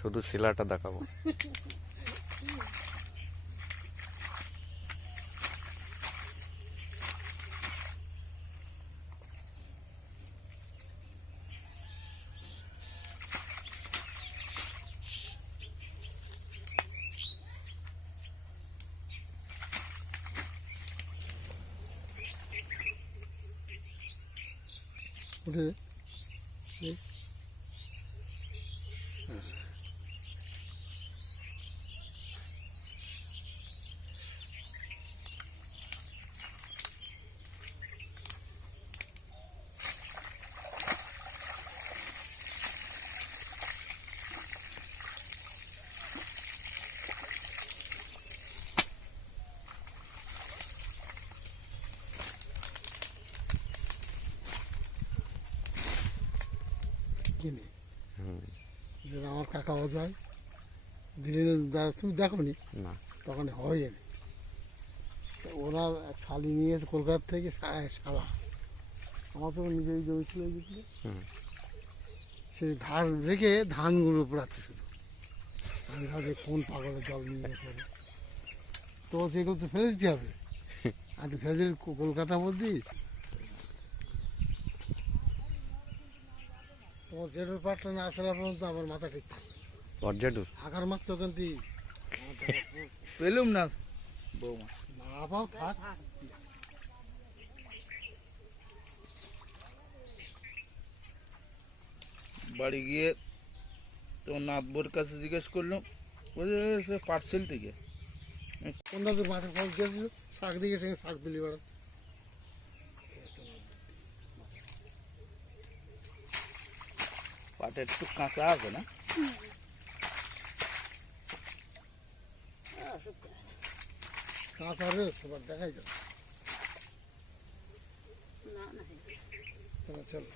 শুধু শিলাটা দেখাবো। উঠে কিনে হুম, যেটা আমার কাকা যায় দিলে তুমি দেখো নি। না তখন হয় তো ওনার এক শালি নিয়ে এসে কলকাতা থেকে শালা। আমার তো নিজেই জমি ছিল সেই ঘাস রেখে ধানগুলো পড়াচ্ছে শুধু। আমি ভাবছি কোন পাগলের জল নিয়ে এসে তো সেগুলো তো ফেলে দিতে হবে। আর ফেলে দিলে কো- কলকাতার মধ্যেই তোমার জেঠুর পাটটা না আসলে পর্যন্ত আমার মাথা ঠিক থাকে পর্যাটুর আগার মাস তখন তুই পেলুম না বৌমা না পাও থাক বাড়ি গিয়ে তো নাথবোর কাছে জিজ্ঞেস করলাম বলছে সে পার্সেল থেকে অন্য তো মাঠে ফল গেছিল শাক দিকে সঙ্গে শাক তুলি বেড়া পাটে একটু কাঁচা আছে না? কাঁচা রে সবার দেখাই যাবে না না। তোমার চলো।